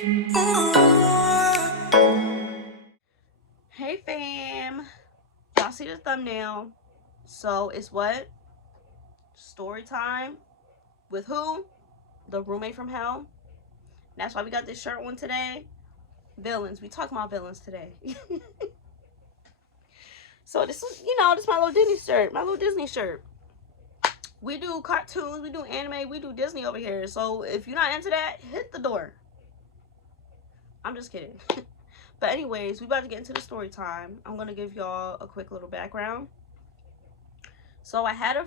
Hey fam, y'all see the thumbnail? So it's what? Story time with who? The roommate from hell. That's why we got this shirt on today. Villains. We talking about villains today. So this is, this is my little Disney shirt. My little Disney shirt. We do cartoons, we do anime, we do Disney over here. So if you're not into that, hit the door. I'm just kidding. But anyways, we about to get into the story time. I'm gonna give y'all a quick little background. So I had a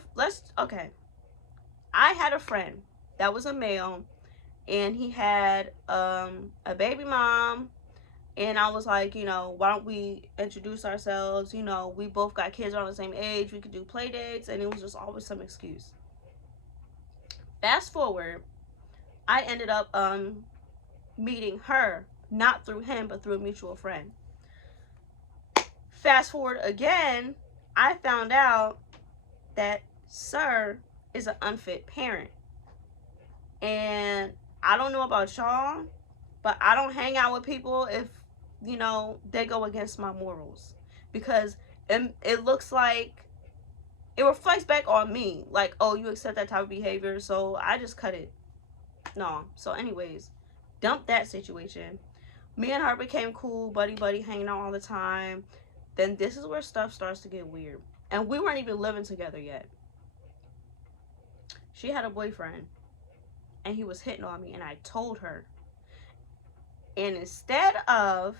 friend that was a male, and he had a baby mom, and I was like, why don't we introduce ourselves? We both got kids around the same age, we could do play dates, and it was just always some excuse. Fast forward, I ended up meeting her, not through him, but through a mutual friend. Fast forward again, I found out that Sir is an unfit parent. And I don't know about y'all, but I don't hang out with people if, they go against my morals. Because it looks like it reflects back on me. Like, oh, you accept that type of behavior, so I just cut it. No. So anyways, dump that situation. Me and her became cool, buddy, hanging out all the time. Then this is where stuff starts to get weird. And we weren't even living together yet. She had a boyfriend, and he was hitting on me, and I told her. And instead of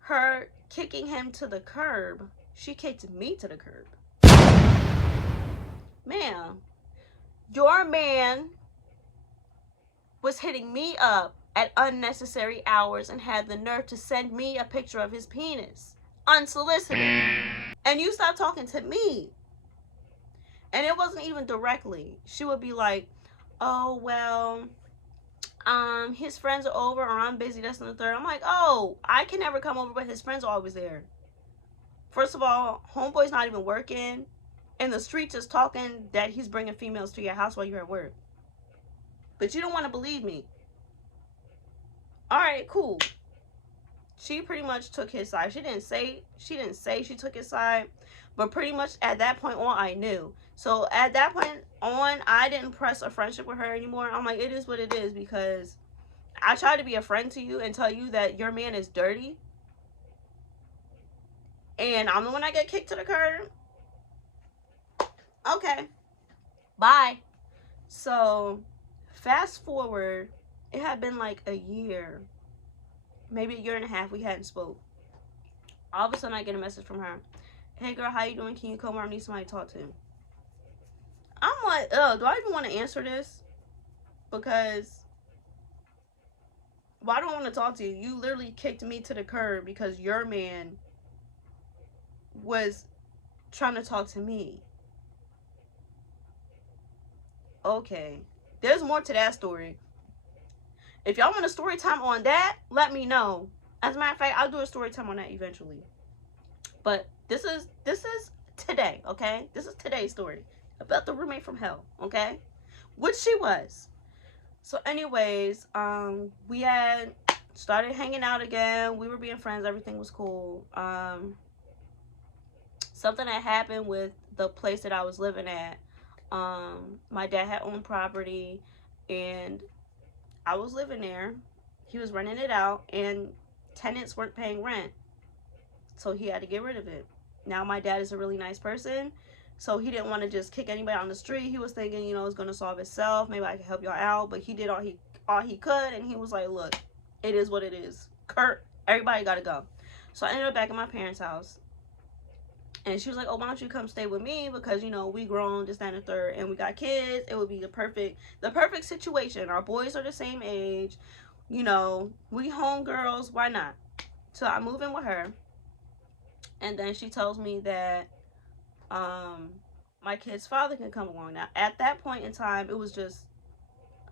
her kicking him to the curb, she kicked me to the curb. Ma'am, your man was hitting me up at unnecessary hours and had the nerve to send me a picture of his penis unsolicited. And you stopped talking to me. And it wasn't even directly. She would be like, oh, well, his friends are over, or I'm busy, this and the third. I'm like, oh, I can never come over, but his friends are always there. First of all, homeboy's not even working. In the streets is talking that he's bringing females to your house while you're at work. But you don't want to believe me. All right, cool. She pretty much took his side. She didn't say she took his side, but pretty much at that point on, I knew. So at that point on, I didn't press a friendship with her anymore. I'm like, it is what it is, because I tried to be a friend to you and tell you that your man is dirty, and I'm the one that get kicked to the curb. Okay, bye. So fast forward, it had been like a year, maybe a year and a half, we hadn't spoke. All of a sudden I get a message from her. Hey girl, how you doing? Can you come over? I need somebody to talk to. I'm like, oh, do I even want to answer this? Because why do I want to talk to you? You literally kicked me to the curb because your man was trying to talk to me. Okay, there's more to that story. If y'all want a story time on that, let me know. As a matter of fact, I'll do a story time on that eventually. But this is today, okay? This is today's story about the roommate from hell, okay? Which she was. So anyways, we had started hanging out again. We were being friends. Everything was cool. Something that happened with the place that I was living at. My dad had owned property, and I was living there. He was renting it out, and tenants weren't paying rent. So he had to get rid of it. Now my dad is a really nice person, so he didn't want to just kick anybody on the street. He was thinking, it's going to solve itself. Maybe I can help y'all out. But he did all he could, and he was like, look, it is what it is. Kurt, everybody got to go. So I ended up back at my parents' house. And she was like, oh, why don't you come stay with me? Because, we grown, this, that, and the third, and we got kids. It would be the perfect situation. Our boys are the same age. We homegirls. Why not? So I move in with her. And then she tells me that my kid's father can come along. Now, at that point in time, it was just,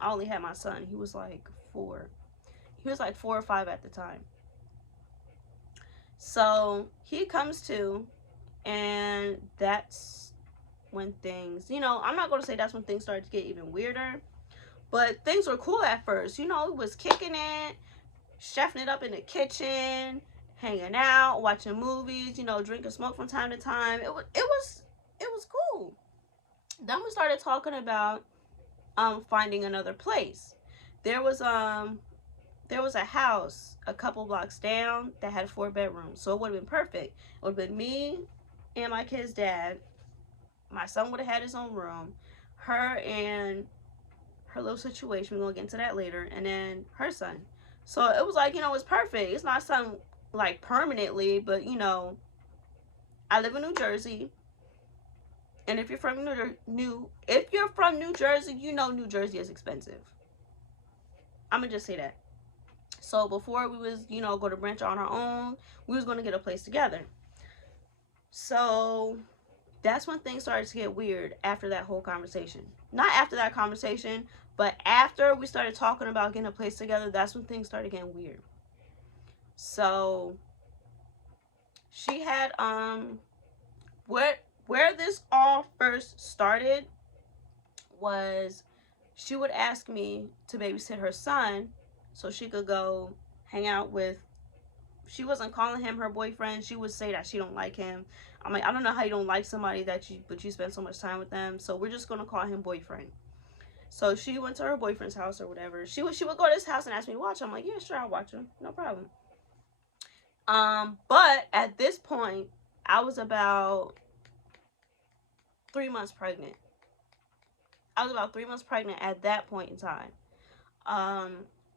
I only had my son. He was like 4. He was like 4 or 5 at the time. So he comes to, and that's when things, I'm not going to say that's when things started to get even weirder, But things were cool at first. You know, it was kicking it, chefing it up in the kitchen, hanging out, watching movies, you know, drinking smoke from time to time. It was cool. Then we started talking about finding another place. There was there was a house a couple blocks down that had 4 bedrooms. So it would have been perfect. It would have been me and my kid's dad. My son would have had his own room. Her and her little situation, we're gonna get into that later, and then her son. So it was like, you know, it's perfect. It's not something like permanently, but you know, I live in New Jersey. And if you're from New Jersey, you know New Jersey is expensive. I'm gonna just say that. So before we was, you know, go to branch on our own, we was gonna get a place together. So that's when things started to get weird after that whole conversation. Not after that conversation, but after we started talking about getting a place together, that's when things started getting weird. So she had where this all first started was she would ask me to babysit her son so she could go hang out with, she wasn't calling him her boyfriend. She would say that she don't like him. I'm like, I don't know how you don't like somebody but you spend so much time with them. So we're just gonna call him boyfriend. So she went to her boyfriend's house or whatever. She would go to his house and ask me to watch him. I'm like, yeah, sure, I'll watch him, no problem. But at this point, I was about 3 months pregnant. I was about 3 months pregnant at that point in time.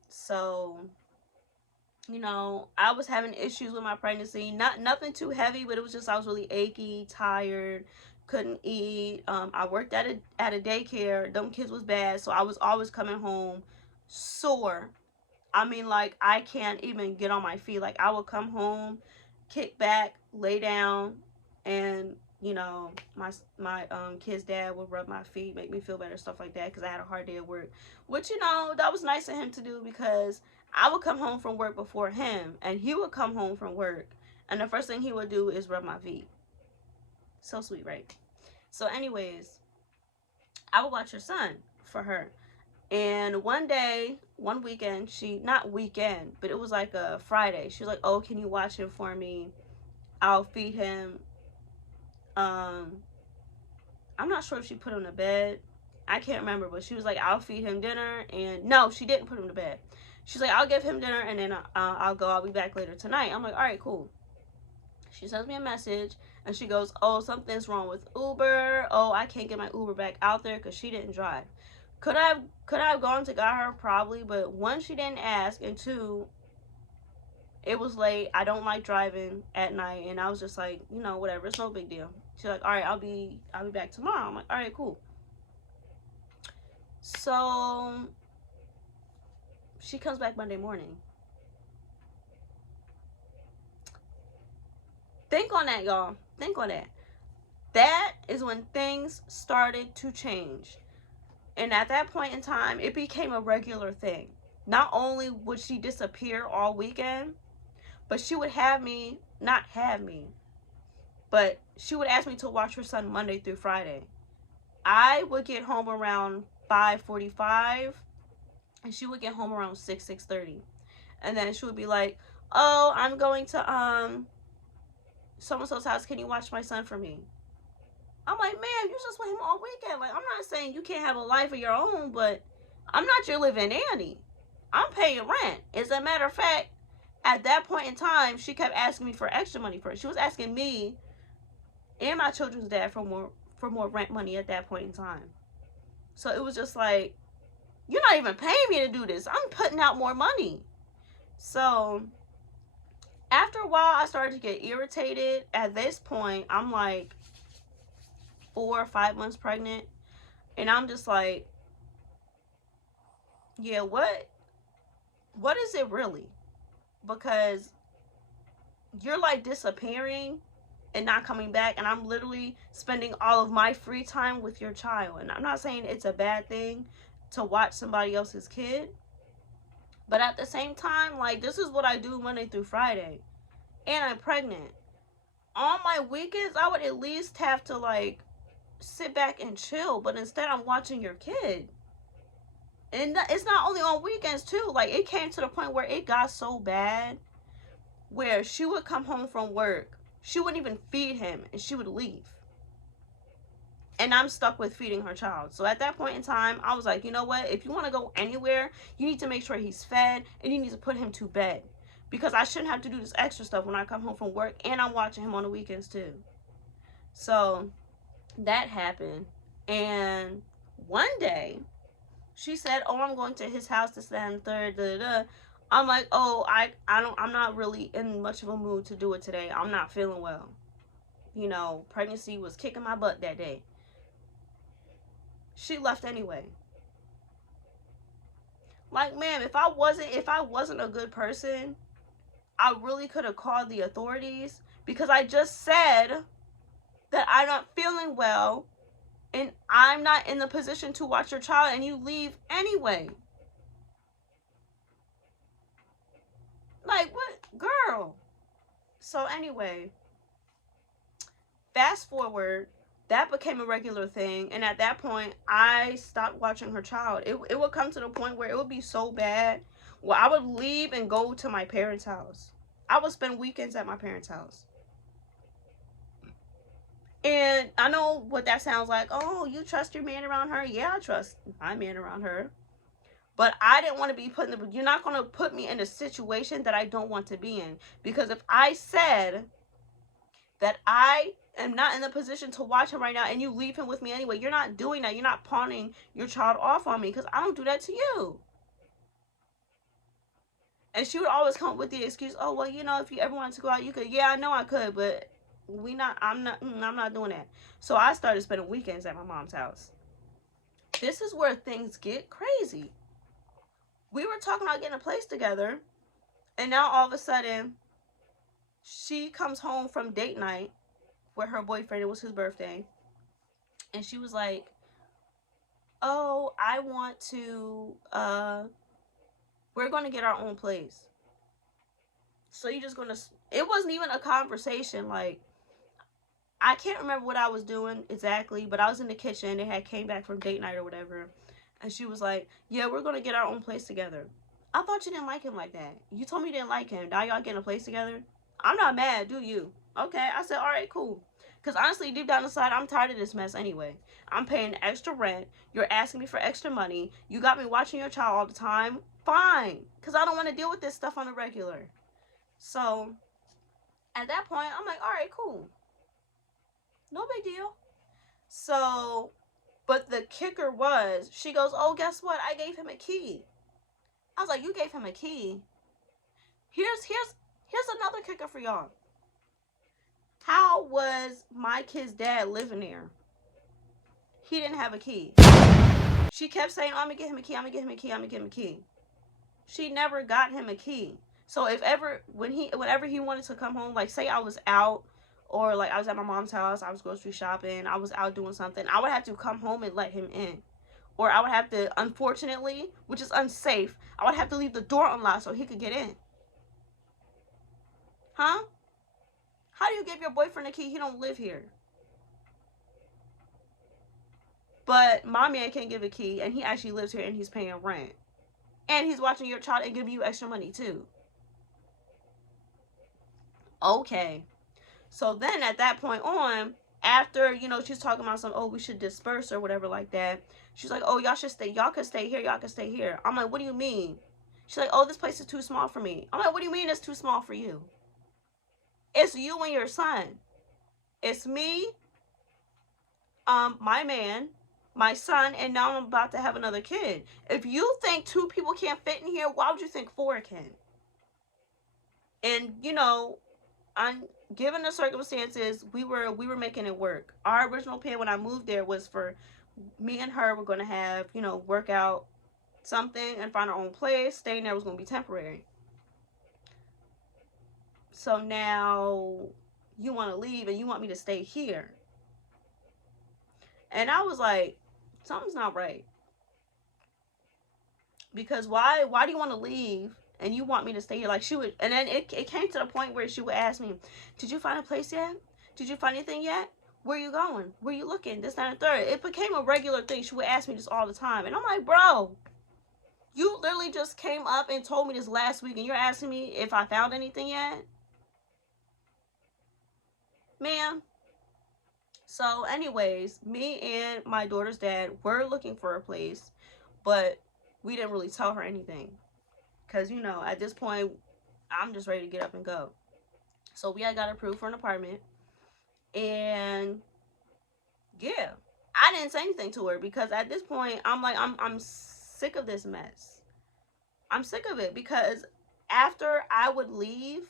So, you know, I was having issues with my pregnancy. Nothing too heavy, but it was just I was really achy, tired, couldn't eat. I worked at a daycare. Them kids was bad, so I was always coming home sore. I mean, like, I can't even get on my feet. Like, I would come home, kick back, lay down, and you know, my kid's dad would rub my feet, make me feel better, stuff like that, because I had a hard day at work. Which, you know, that was nice of him to do, because I would come home from work before him, and he would come home from work, and the first thing he would do is rub my feet. So sweet, right? So anyways, I would watch her son for her. And one weekend, not weekend, but it was like a Friday. She was like, oh, can you watch him for me? I'll feed him. I'm not sure if she put him to bed. I can't remember, but she was like, I'll feed him dinner. And no, she didn't put him to bed. She's like, I'll give him dinner, and then I'll be back later tonight. I'm like, all right, cool. She sends me a message, and she goes, oh, something's wrong with Uber. Oh, I can't get my Uber back out there because she didn't drive. Could I have gone to got her? Probably, but one, she didn't ask, and two, it was late. I don't like driving at night, and I was just like, you know, whatever, it's no big deal. She's like, all right, I'll be back tomorrow. I'm like, all right, cool. So she comes back Monday morning. Think on that, y'all. Think on that. That is when things started to change. And at that point in time, it became a regular thing. Not only would she disappear all weekend, but she would but she would ask me to watch her son Monday through Friday. I would get home around 5:45, and she would get home around 6:30. And then she would be like, oh, I'm going to so-and-so's house. Can you watch my son for me? I'm like, man, you just with him all weekend. Like, I'm not saying you can't have a life of your own, but I'm not your living nanny. I'm paying rent. As a matter of fact, at that point in time, she kept asking me for extra money for it. She was asking me and my children's dad for more rent money at that point in time. So it was just like, you're not even paying me to do this. I'm putting out more money. So after a while, I started to get irritated. At this point, I'm like 4 or 5 months pregnant, and I'm just like, yeah, what is it really? Because you're like disappearing and not coming back, and I'm literally spending all of my free time with your child. And I'm not saying it's a bad thing to watch somebody else's kid, but at the same time, like, this is what I do Monday through Friday, and I'm pregnant. On my weekends, I would at least have to like sit back and chill, but instead I'm watching your kid. And it's not only on weekends too. Like, it came to the point where it got so bad where she would come home from work, she wouldn't even feed him, and she would leave. And I'm stuck with feeding her child. So at that point in time, I was like, you know what? If you want to go anywhere, you need to make sure he's fed, and you need to put him to bed. Because I shouldn't have to do this extra stuff when I come home from work, and I'm watching him on the weekends too. So that happened. And one day, she said, oh, I'm going to his house to stand third, da, da, da. I'm like, oh, I'm not really in much of a mood to do it today. I'm not feeling well. You know, pregnancy was kicking my butt that day. She left anyway. Like, ma'am, if I wasn't a good person, I really could have called the authorities, because I just said that I'm not feeling well and I'm not in the position to watch your child, and you leave anyway. Like, what? Girl. So anyway, fast forward, that became a regular thing, and at that point, I stopped watching her child. It would come to the point where it would be so bad, where I would leave and go to my parents' house. I would spend weekends at my parents' house. And I know what that sounds like. Oh, you trust your man around her? Yeah, I trust my man around her. But I didn't want to be put in the... You're not going to put me in a situation that I don't want to be in. Because if I said that I am not in the position to watch him right now, and you leave him with me anyway, you're not doing that. You're not pawning your child off on me, because I don't do that to you. And she would always come up with the excuse, oh, well, you know, if you ever wanted to go out, you could. Yeah, I know I could, but I'm not doing that. So I started spending weekends at my mom's house. This is where things get crazy. We were talking about getting a place together, and now all of a sudden, she comes home from date night with her boyfriend. It was his birthday. And she was like, oh, I want to, we're going to get our own place. So you're just going to, it wasn't even a conversation. Like, I can't remember what I was doing exactly, but I was in the kitchen. They had came back from date night or whatever. And she was like, yeah, we're going to get our own place together. I thought you didn't like him like that. You told me you didn't like him. Now y'all getting a place together? I'm not mad, do you? Okay. I said, all right, cool. Because honestly, deep down inside, I'm tired of this mess anyway. I'm paying extra rent. You're asking me for extra money. You got me watching your child all the time. Fine. Because I don't want to deal with this stuff on a regular. So, at that point, I'm like, all right, cool. No big deal. So, but the kicker was, she goes, oh, guess what? I gave him a key. I was like, you gave him a key? Here's another kicker for y'all. How was my kid's dad living there? He didn't have a key. She kept saying, oh, I'm gonna get him a key, I'm gonna get him a key, I'm gonna get him a key. She never got him a key. So if ever, whenever he wanted to come home, like say I was out, or like I was at my mom's house, I was grocery shopping, I was out doing something, I would have to come home and let him in. Or I would have to, unfortunately, which is unsafe, I would have to leave the door unlocked so he could get in. Huh? How do you give your boyfriend a key? He don't live here. But my man can't give a key, and he actually lives here, and he's paying rent. And he's watching your child and giving you extra money, too. Okay. So then, at that point on, after, you know, she's talking about some, oh, we should disperse or whatever like that. She's like, oh, y'all should stay. Y'all can stay here. Y'all can stay here. I'm like, what do you mean? She's like, oh, this place is too small for me. I'm like, what do you mean it's too small for you? It's you and your son. It's me, my man, my son, and now I'm about to have another kid. If you think 2 people can't fit in here, why would you think 4 can? And, you know, given the circumstances, we were making it work. Our original plan when I moved there was for me and her were going to have, you know, work out something and find our own place. Staying there was going to be temporary. So now you want to leave and you want me to stay here. And I was like, something's not right. Because why do you want to leave and you want me to stay here? Like she would, and then it came to the point where she would ask me, did you find a place yet? Did you find anything yet? Where are you going? Where are you looking? This, that, and the third. It became a regular thing. She would ask me this all the time. And I'm like, bro, You literally just came up and told me this last week, and you're asking me if I found anything yet? Ma'am. So, anyways, me and my daughter's dad were looking for a place, but we didn't really tell her anything. Because, you know, at this point, I'm just ready to get up and go. So, we had got approved for an apartment. And, yeah. I didn't say anything to her because at this point, I'm like, I'm sick of this mess. I'm sick of it because after I would leave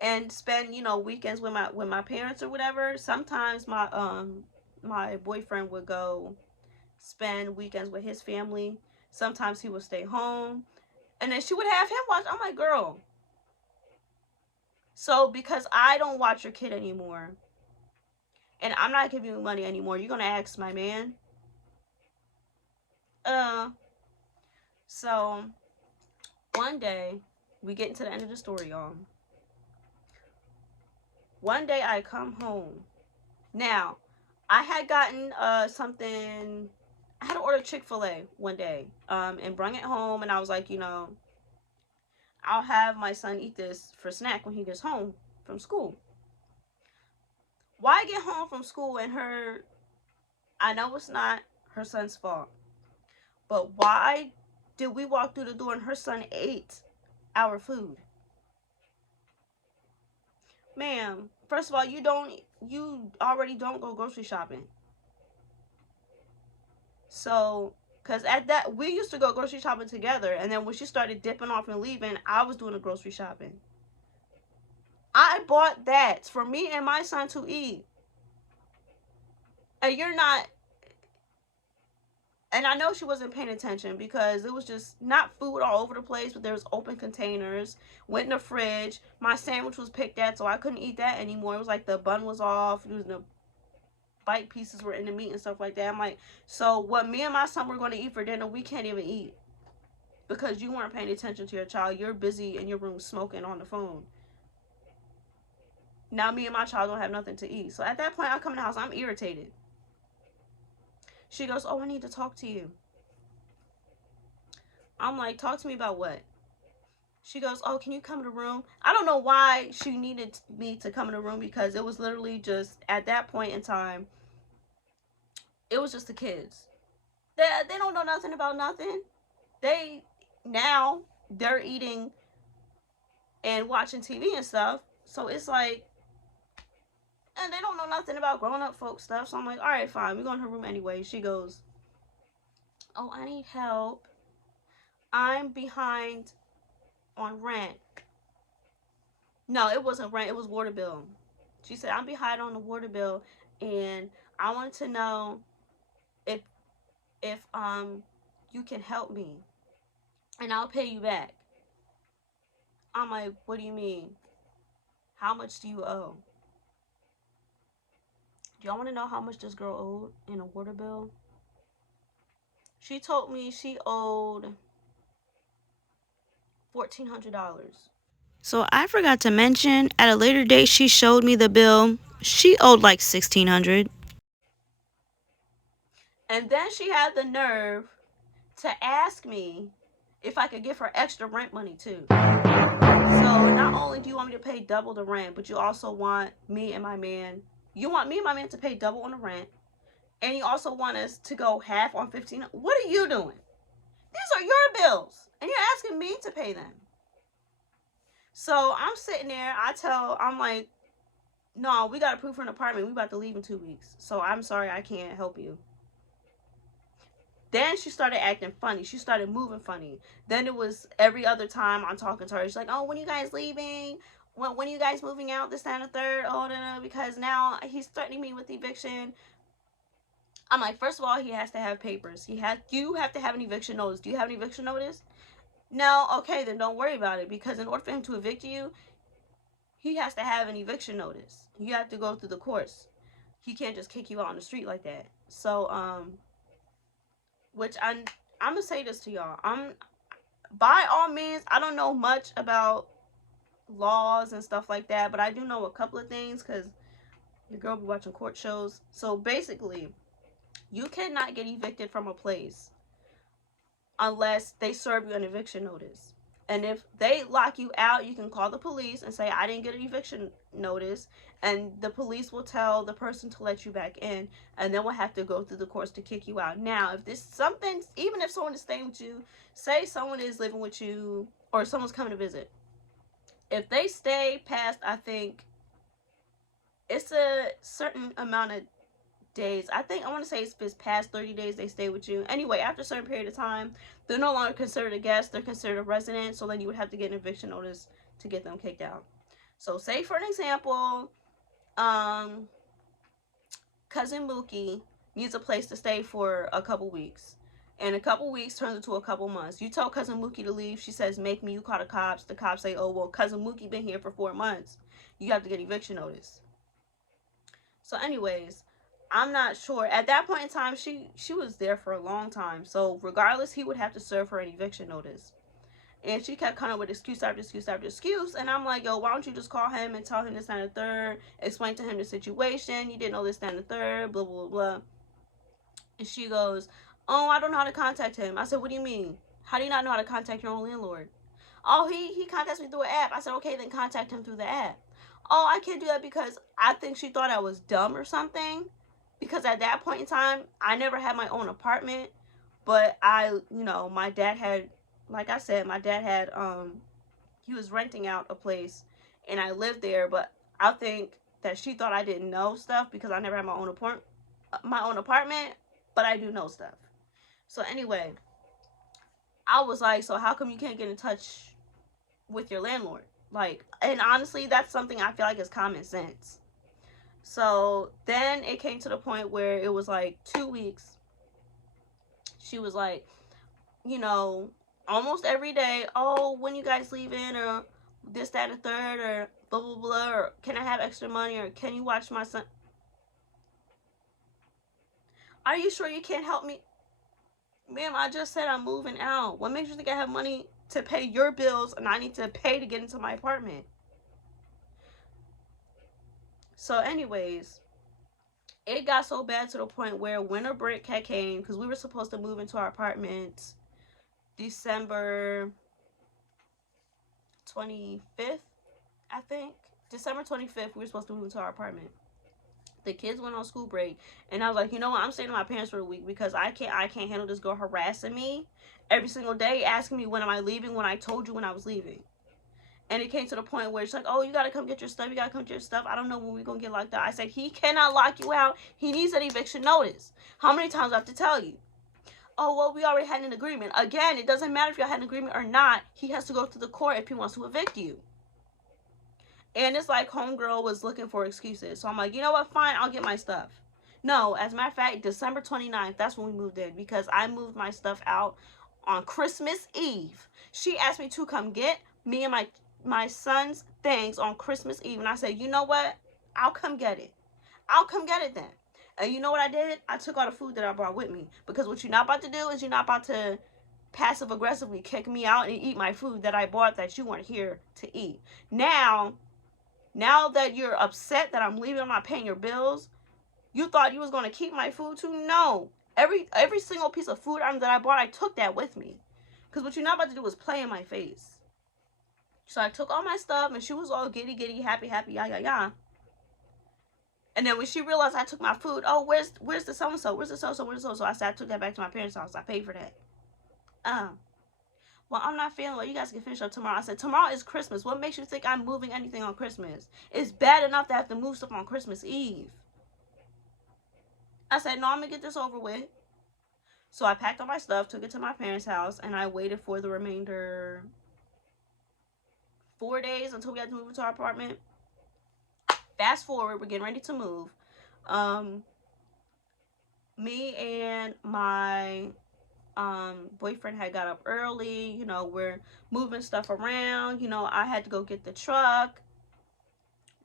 and spend, you know, weekends with my parents or whatever, sometimes my boyfriend would go spend weekends with his family. Sometimes he would stay home, and then she would have him watch. I'm like, girl. So because I don't watch your kid anymore, and I'm not giving you money anymore, you're gonna ask my man. So one day we get into the end of the story, y'all. One day I come home. Now, I had gotten something. I had to order Chick-fil-A one day, and bring it home, and I was like, you know, I'll have my son eat this for snack when he gets home from school. Why get home from school and her? I know it's not her son's fault, but why did we walk through the door and her son ate our food? Ma'am, first of all, you already don't go grocery shopping. So, because at that, we used to go grocery shopping together. And then when she started dipping off and leaving, I was doing the grocery shopping. I bought that for me and my son to eat. And you're not. And I know she wasn't paying attention because it was just not food all over the place, but there was open containers. Went in the fridge. My sandwich was picked at, so I couldn't eat that anymore. It was like the bun was off. It was the bite pieces were in the meat and stuff like that. I'm like, so what me and my son were going to eat for dinner, we can't even eat because you weren't paying attention to your child. You're busy in your room smoking on the phone. Now me and my child don't have nothing to eat. So at that point, I come in the house, I'm irritated. She goes, oh, I need to talk to you. I'm like, talk to me about what? She goes, oh, can you come in the room? I don't know why she needed me to come in the room because it was literally just, at that point in time, it was just the kids. They don't know nothing about nothing. Now they're eating and watching TV and stuff. So it's like, and they don't know nothing about grown up folk stuff. So I'm like, all right, fine. We go in her room anyway. She goes, oh, I need help. I'm behind on rent. No, it wasn't rent. It was water bill. She said, I'm behind on the water bill. And I wanted to know if, if you can help me. And I'll pay you back. I'm like, what do you mean? How much do you owe? Do y'all want to know how much this girl owed in a water bill? She told me she owed $1,400. So I forgot to mention, at a later date, she showed me the bill. She owed like $1,600. And then she had the nerve to ask me if I could give her extra rent money too. So not only do you want me to pay double the rent, but you also want me and my man. You want me and my man to pay double on the rent, and you also want us to go half on 15. What are you doing? These are your bills, and you're asking me to pay them. So I'm sitting there. I'm like, no, we got approved for an apartment. We about to leave in 2 weeks. So I'm sorry, I can't help you. Then she started acting funny. She started moving funny. Then it was every other time I'm talking to her. She's like, oh, when you guys leaving? When are you guys moving out? This, that, and the third? Oh, no, because now he's threatening me with eviction. I'm like, first of all, he has to have papers. You have to have an eviction notice. Do you have an eviction notice? No? Okay, then don't worry about it. Because in order for him to evict you, he has to have an eviction notice. You have to go through the courts. He can't just kick you out on the street like that. So, which I'm gonna say this to y'all. By all means, I don't know much about laws and stuff like that, but I do know a couple of things because the girl be watching court shows. So basically, you cannot get evicted from a place unless they serve you an eviction notice. And if they lock you out, you can call the police and say, I didn't get an eviction notice. And the police will tell the person to let you back in. And then we'll have to go through the courts to kick you out. Now, if this something, even if someone is staying with you, say someone is living with you or someone's coming to visit. If they stay past, I think it's a certain amount of days. I think I want to say if it's past 30 days they stay with you. Anyway, after a certain period of time, they're no longer considered a guest, they're considered a resident, so then you would have to get an eviction notice to get them kicked out. So say for an example, cousin Mookie needs a place to stay for a couple weeks. And a couple weeks turns into a couple months. You tell cousin Mookie to leave, she says, make me, you call the cops. The cops say, oh, well, cousin Mookie been here for 4 months. You have to get eviction notice. So anyways, I'm not sure. At that point in time, she was there for a long time. So regardless, he would have to serve her an eviction notice. And she kept coming up with excuse after excuse after excuse. And I'm like, yo, why don't you just call him and tell him this, and the third, explain to him the situation. You didn't know this, and the third, blah, blah, blah. And she goes, oh, I don't know how to contact him. I said, what do you mean? How do you not know how to contact your own landlord? Oh, he contacts me through an app. I said, okay, then contact him through the app. Oh, I can't do that because I think she thought I was dumb or something. Because at that point in time, I never had my own apartment. But my dad had, like I said, my dad had, he was renting out a place. And I lived there. But I think that she thought I didn't know stuff because I never had my own apartment. But I do know stuff. So anyway, I was like, so how come you can't get in touch with your landlord? Like, and honestly, that's something I feel like is common sense. So then it came to the point where it was like 2 weeks. She was like, almost every day, oh, when you guys leaving, or this, that, and the third, or blah, blah, blah, or can I have extra money, or can you watch my son? Are you sure you can't help me? Ma'am, I just said I'm moving out. What makes you think I have money to pay your bills and I need to pay to get into my apartment? So anyways, it got so bad to the point where winter break had came, because we were supposed to move into our apartment December 25th, I think. December 25th, we were supposed to move into our apartment. The kids went on school break, and I was like, you know what, I'm staying with my parents for a week because I can't handle this girl harassing me every single day, asking me when am I leaving, when I told you when I was leaving. And it came to the point where it's like, oh, you gotta come get your stuff, I don't know when we're gonna get locked out. I said, he cannot lock you out, he needs an eviction notice. How many times do I have to tell you? Oh, well, we already had an agreement. Again, it doesn't matter if you had an agreement or not, he has to go to the court if he wants to evict you. And it's like homegirl was looking for excuses. So I'm like, you know what? Fine, I'll get my stuff. No, as a matter of fact, December 29th, that's when we moved in, because I moved my stuff out on Christmas Eve. She asked me to come get me and my son's things on Christmas Eve. And I said, you know what? I'll come get it. I'll come get it then. And you know what I did? I took all the food that I brought with me. Because what you're not about to do is you're not about to passive aggressively kick me out and eat my food that I bought that you weren't here to eat. Now that you're upset that I'm leaving, I'm not paying your bills, you thought you was going to keep my food too? No. Every single piece of food item that I bought, I took that with me. Because what you're not about to do is play in my face. So I took all my stuff, and she was all giddy, happy, yah. And then when she realized I took my food, oh, where's the so-and-so? Where's the so-and-so? Where's the so-and-so? I said, I took that back to my parents' house. I paid for that. Well, I'm not feeling well. You guys can finish up tomorrow. I said, tomorrow is Christmas. What makes you think I'm moving anything on Christmas? It's bad enough to have to move stuff on Christmas Eve. I said, no, I'm going to get this over with. So I packed all my stuff, took it to my parents' house, and I waited for the remainder 4 days until we had to move into our apartment. Fast forward, we're getting ready to move. Me and my boyfriend had got up early, we're moving stuff around, I had to go get the truck,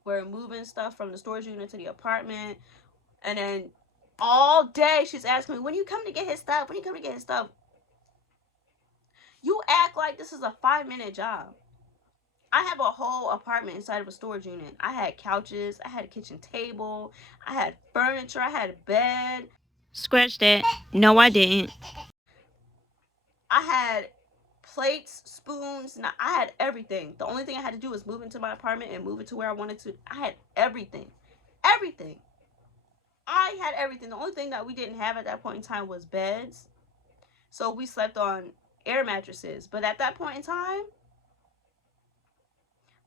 we're moving stuff from the storage unit to the apartment, and then all day she's asking me, when you come to get his stuff, you act like this is a 5-minute job. I have a whole apartment inside of a storage unit. I had couches, I had a kitchen table, I had furniture, I had a bed. Scratch that. No, I didn't. I had plates, spoons, I had everything. The only thing I had to do was move into my apartment and move it to where I wanted to. I had everything. Everything. I had everything. The only thing that we didn't have at that point in time was beds. So we slept on air mattresses. But at that point in time,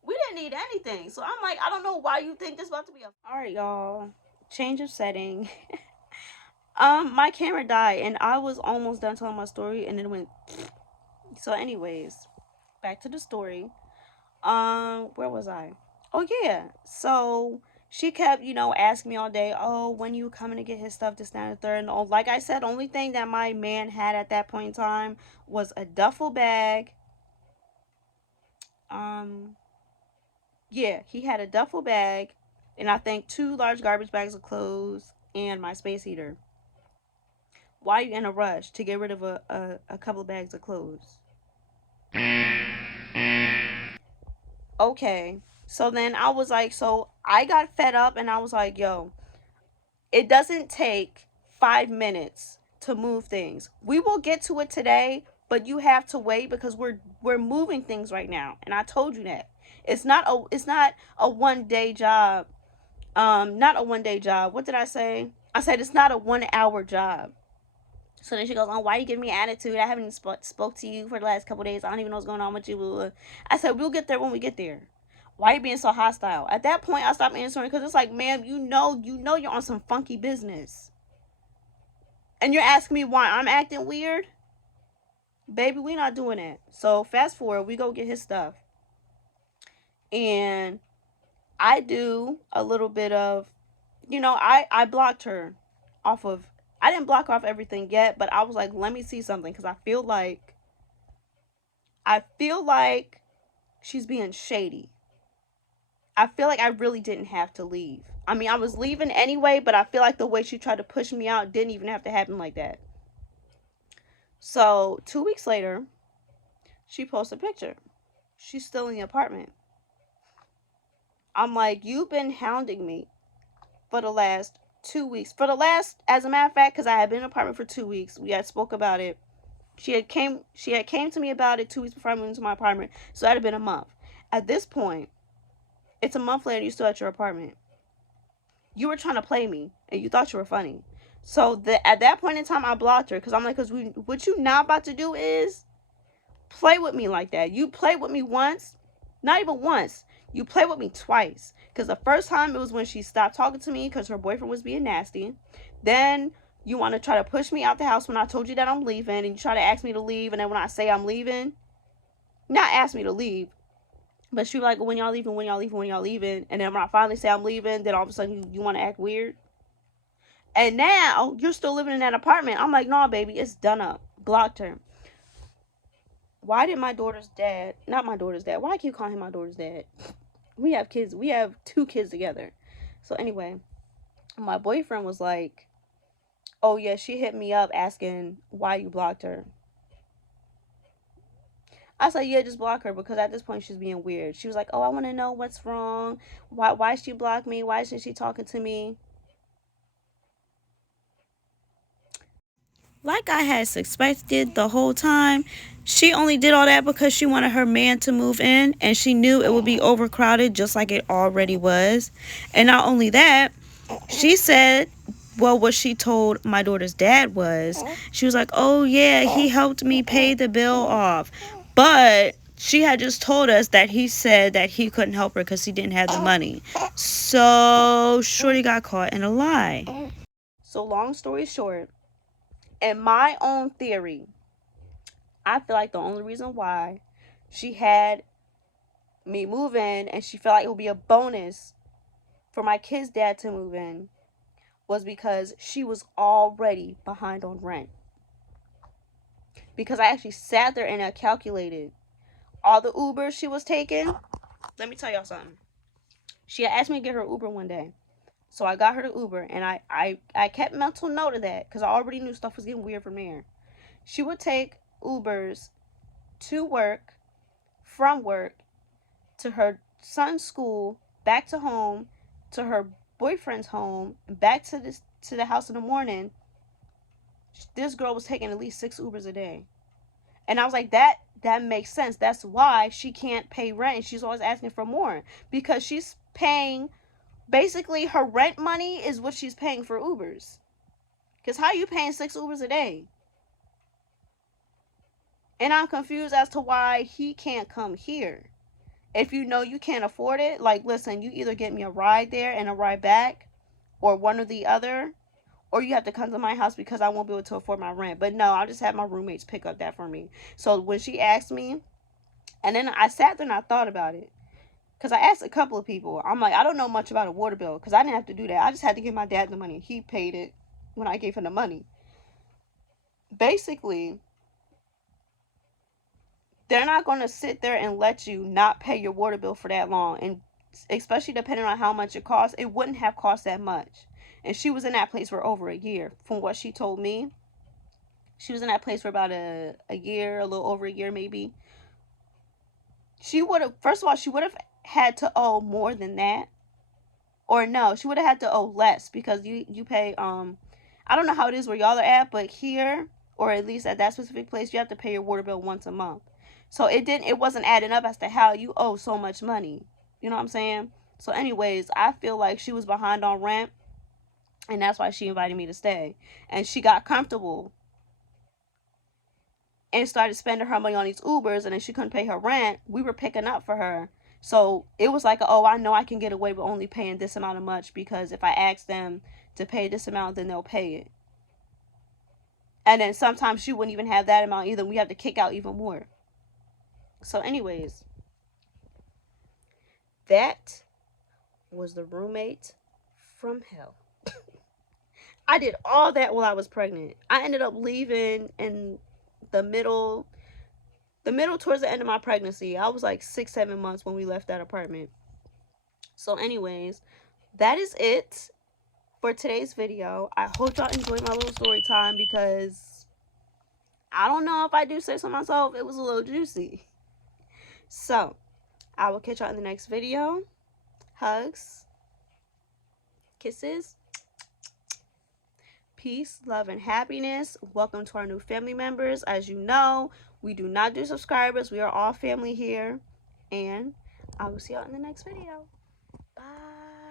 we didn't need anything. So I'm like, I don't know why you think this is about to be a... Alright, y'all. Change of setting. My camera died and I was almost done telling my story and then it went... So anyways, back to the story. Where was I? Oh yeah. So she kept, asking me all day, oh, when you coming to get his stuff, this, that, and the third. And like I said, only thing that my man had at that point in time was a duffel bag. Yeah, he had a duffel bag, and I think 2 large garbage bags of clothes and my space heater. Why are you in a rush to get rid of a couple of bags of clothes? Okay. So then I was like, so I got fed up and I was like, yo, it doesn't take 5 minutes to move things. We will get to it today, but you have to wait because we're moving things right now. And I told you that. It's not a 1 day job. Not a 1 day job. What did I say? I said it's not a 1 hour job. So then she goes, oh, why are you giving me attitude? I haven't spoke to you for the last couple days. I don't even know what's going on with you. I said, we'll get there when we get there. Why are you being so hostile? At that point, I stopped answering because it's like, ma'am, you know you're on some funky business. And you're asking me why I'm acting weird? Baby, we not doing that. So fast forward, we go get his stuff. And I do a little bit of, I blocked her off of, I didn't block her off everything yet, but I was like, let me see something because I feel like she's being shady. I feel like I really didn't have to leave. I mean, I was leaving anyway, but I feel like the way she tried to push me out didn't even have to happen like that. So 2 weeks later, she posts a picture. She's still in the apartment. I'm like, you've been hounding me for the last 2 weeks. As a matter of fact, because I had been in the apartment for 2 weeks. We had spoke about it. She had came to me about it 2 weeks before I moved into my apartment. So that had been a month. At this point, it's a month later, you're still at your apartment. You were trying to play me, and you thought you were funny. So at that point in time, I blocked her because I'm like, what you not about to do is play with me like that. You played with me once, not even once. You played with me twice. Because the first time it was when she stopped talking to me because her boyfriend was being nasty. Then you want to try to push me out the house when I told you that I'm leaving, and you try to ask me to leave, and then when I say I'm leaving, not ask me to leave, but she was like, when y'all leaving, when y'all leaving, when y'all leaving, and then when I finally say I'm leaving, then all of a sudden you want to act weird. And now you're still living in that apartment. I'm like, no, baby, it's done up. Blocked her. Why did my daughter's dad, not my daughter's dad, why I keep calling him my daughter's dad? We have kids. We have 2 kids together. So anyway, my boyfriend was like, oh yeah, she hit me up asking why you blocked her. I said, yeah, just block her because at this point she's being weird. She was like, oh, I want to know what's wrong. Why she blocked me? Why isn't she talking to me? Like I had suspected the whole time, she only did all that because she wanted her man to move in and she knew it would be overcrowded just like it already was. And not only that, she said, well, what she told my daughter's dad was, she was like, oh yeah, he helped me pay the bill off. But she had just told us that he said that he couldn't help her because he didn't have the money. So Shorty got caught in a lie. So long story short, in my own theory, I feel like the only reason why she had me move in and she felt like it would be a bonus for my kid's dad to move in was because she was already behind on rent. Because I actually sat there and I calculated all the Ubers she was taking. Let me tell y'all something. She had asked me to get her Uber one day. So I got her the Uber and I kept mental note of that because I already knew stuff was getting weird from there. She would take Ubers to work, from work, to her son's school, back to home, to her boyfriend's home, back to the house in the morning. This girl was taking at least 6 Ubers a day. And I was like, that makes sense. That's why she can't pay rent. And she's always asking for more, because she's paying, basically her rent money is what she's paying for Ubers. Because how are you paying 6 Ubers a day? And I'm confused as to why he can't come here. If you know you can't afford it, like, listen, you either get me a ride there and a ride back, or one or the other, or you have to come to my house because I won't be able to afford my rent. But no, I'll just have my roommates pick up that for me. So when she asked me, and then I sat there and I thought about it, because I asked a couple of people. I'm like, I don't know much about a water bill, because I didn't have to do that. I just had to give my dad the money. He paid it when I gave him the money. Basically, they're not going to sit there and let you not pay your water bill for that long. And especially depending on how much it costs, it wouldn't have cost that much. And she was in that place for over a year. From what she told me, she was in that place for about a year, a little over a year maybe. She would have, first of all, she would have had to owe more than that. Or no, she would have had to owe less, because you pay, I don't know how it is where y'all are at, but here, or at least at that specific place, you have to pay your water bill once a month. So it wasn't adding up as to how you owe so much money. You know what I'm saying? So anyways, I feel like she was behind on rent, and that's why she invited me to stay. And she got comfortable and started spending her money on these Ubers, and then she couldn't pay her rent. We were picking up for her. So it was like, oh, I know I can get away with only paying this amount of much, because if I ask them to pay this amount, then they'll pay it. And then sometimes she wouldn't even have that amount either. We have to kick out even more. So anyways, that was the roommate from hell. I did all that while I was pregnant. I ended up leaving in the middle towards the end of my pregnancy. I was like 6-7 months when we left that apartment. So anyways, that is it for today's video. I hope y'all enjoyed my little story time, because I don't know if I do say so myself, it was a little juicy. So I will catch y'all in the next video. Hugs, kisses, peace, love, and happiness. Welcome to our new family members. As you know, we do not do subscribers. We are all family here. And I will see y'all in the next video. Bye.